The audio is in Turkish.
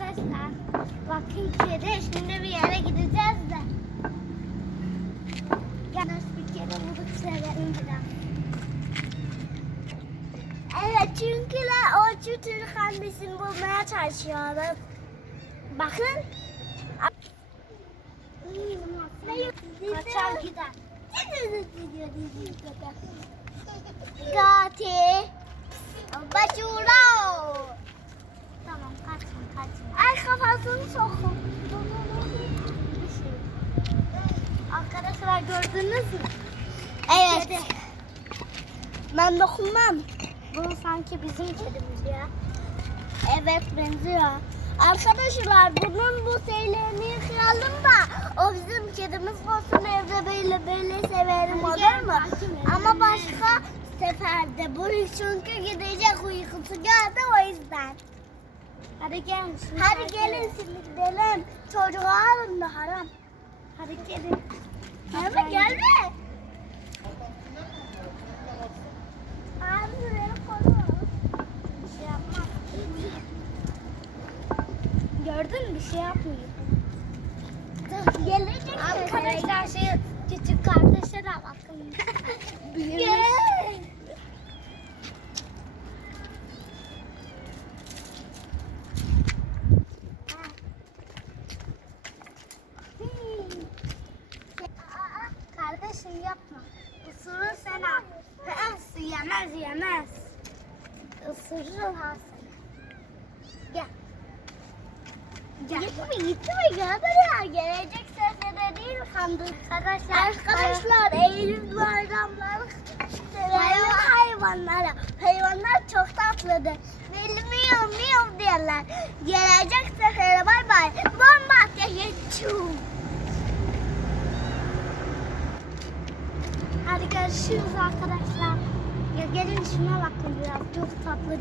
Arkadaşlar bakın kedi şimdi bir yere gideceğiz de. Gel bir kere bulduk severim biraz. Evet çünkü o Türk annesini bulmaya çalışıyorlar. Bakın. Kaçar gider. Gati. Başura. Ay kafasını sokun. Arkadaşlar gördünüz mü? Evet. Ben dokunmam. Bu sanki bizim kedimiz ya. Evet benziyor. Arkadaşlar bunun bu şeylerini yıkayalım da o bizim kedimiz olsun evde böyle böyle severim olur mu? Ama başka seferde bu çünkü gidecek uykusu geldi o yüzden. Hadi gelin. Hadi gelin şimdi gidelim. Çocuğu alın da haram. Hadi gelin. Gelme gelme. Şey. Gördün mü? Bir şey yapmıyor. Gelecek. Arkadaşlar şey küçük kardeşe de bakın. Gel. Kardeşim yapma. Isırır seni. Hı, Yemez yemez. Isırır ha seni. Gel. Gel. Gitme gitme gel buraya. Gelecek sefere değil kandır. Arkadaşlar, Arkadaşlar Eylül bayramları severim hayvanlara. Hayvanlar çok tatlıdır. Miyav miyav diyorlar. Gelecek görüşürüz arkadaşlar. Ya gelin şuna bakın biraz çok tatlı.